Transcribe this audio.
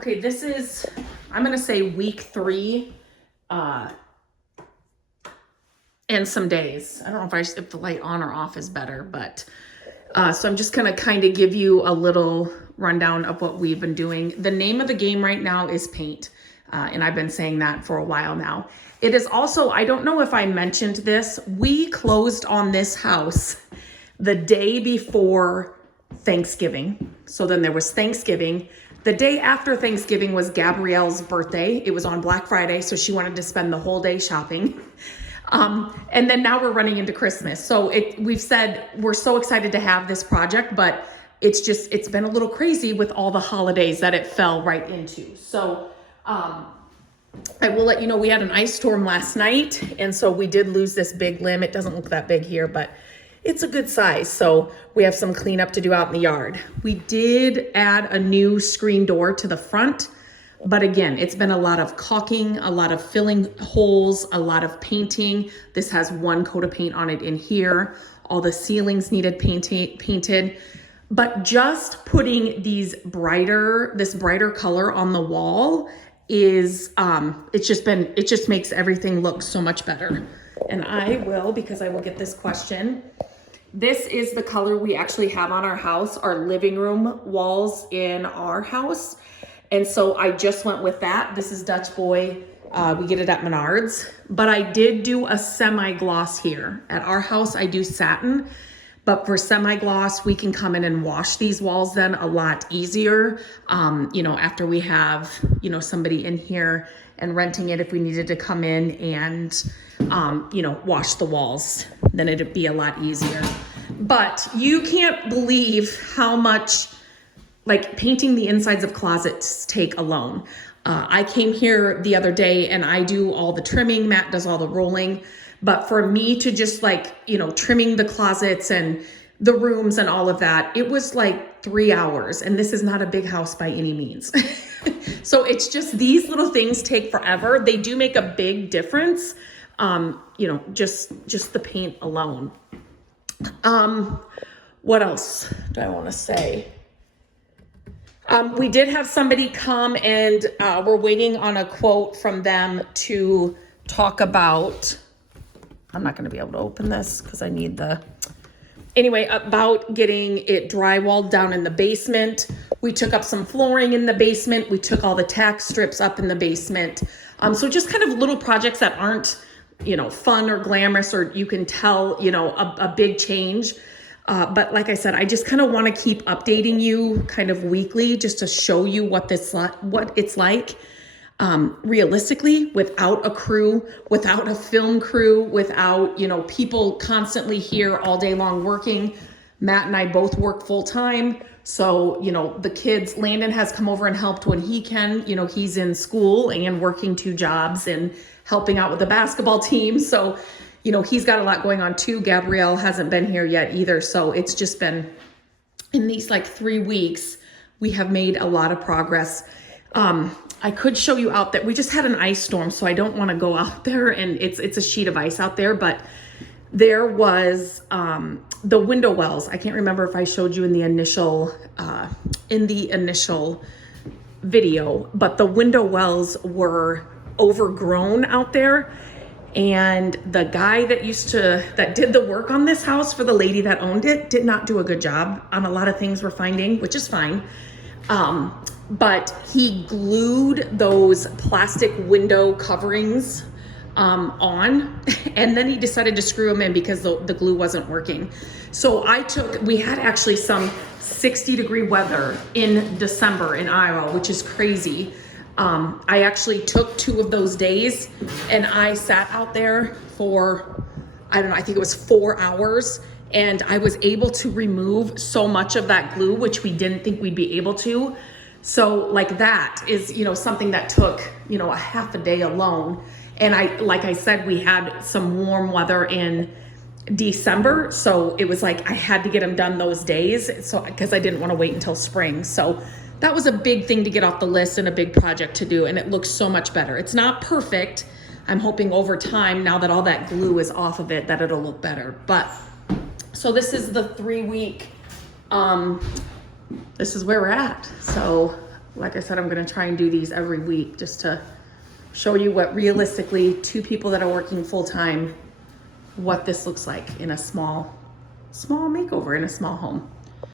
Okay, this is, I'm gonna say week 3, and some days. I don't know if the light on or off is better, but so I'm just gonna kind of give you a little rundown of what we've been doing. The name of the game right now is paint, and I've been saying that for a while now. It is also, I don't know if I mentioned this, we closed on this house the day before Thanksgiving. So then there was Thanksgiving. The day after Thanksgiving was Gabrielle's birthday. It was on Black Friday, so she wanted to spend the whole day shopping. And then now we're running into Christmas. So we've said we're so excited to have this project, but it's been a little crazy with all the holidays that it fell right into. So I will let you know we had an ice storm last night, and so we did lose this big limb. It doesn't look that big here, but it's a good size. So we have some cleanup to do out in the yard. We did add a new screen door to the front. But again, it's been a lot of caulking, a lot of filling holes, a lot of painting. This has one coat of paint on it in here. All the ceilings needed painted. But just putting this brighter color on the wall is, it just makes everything look so much better. And because I will get this question. This is the color we actually have on our house, our living room walls in our house. And so I just went with that. This is Dutch Boy. We get it at Menards. But I did do a semi-gloss here. At our house, I do satin. But for semi-gloss, we can come in and wash these walls then a lot easier. After we have, somebody in here and renting it, if we needed to come in and, wash the walls, then it'd be a lot easier. But you can't believe how much painting the insides of closets take alone. I came here the other day and I do all the trimming, Matt does all the rolling, but for me to just trimming the closets and the rooms and all of that, it was 3 hours, and this is not a big house by any means. So it's just these little things take forever. They do make a big difference, just the paint alone. What else do I want to say? We did have somebody come and we're waiting on a quote from them to talk about, I'm not going to be able to open this because I need about getting it drywalled down in the basement. We took up some flooring in the basement. We took all the tack strips up in the basement. So just kind of little projects that aren't, fun or glamorous, or you can tell, a big change. But like I said, I just kind of want to keep updating you kind of weekly just to show you what it's like realistically, without a crew, without a film crew, without, people constantly here all day long working. Matt and I both work full time. So, the kids, Landon has come over and helped when he can. He's in school and working 2 jobs and helping out with the basketball team. So, he's got a lot going on too. Gabrielle hasn't been here yet either. So it's just been, in these 3 weeks, we have made a lot of progress. I could show you out that we just had an ice storm, so I don't want to go out there, and it's a sheet of ice out there, but there was the window wells. I can't remember if I showed you in the initial video, but the window wells were overgrown out there. And the guy that did the work on this house for the lady that owned it did not do a good job on a lot of things we're finding, which is fine. But he glued those plastic window coverings on, and then he decided to screw them in because the glue wasn't working. So we had actually some 60-degree weather in December in Iowa, which is crazy. I actually took 2 of those days and I sat out there for, I think it was 4 hours, and I was able to remove so much of that glue, which we didn't think we'd be able to. So that is, something that took, a half a day alone. And like I said, we had some warm weather in December. So it was I had to get them done those days. So, because I didn't want to wait until spring. So that was a big thing to get off the list and a big project to do. And it looks so much better. It's not perfect. I'm hoping over time, now that all that glue is off of it, that it'll look better. But so this is the 3-week, this is where we're at. So like I said, I'm going to try and do these every week just to show you what realistically 2 people that are working full time, what this looks like in a small makeover in a small home.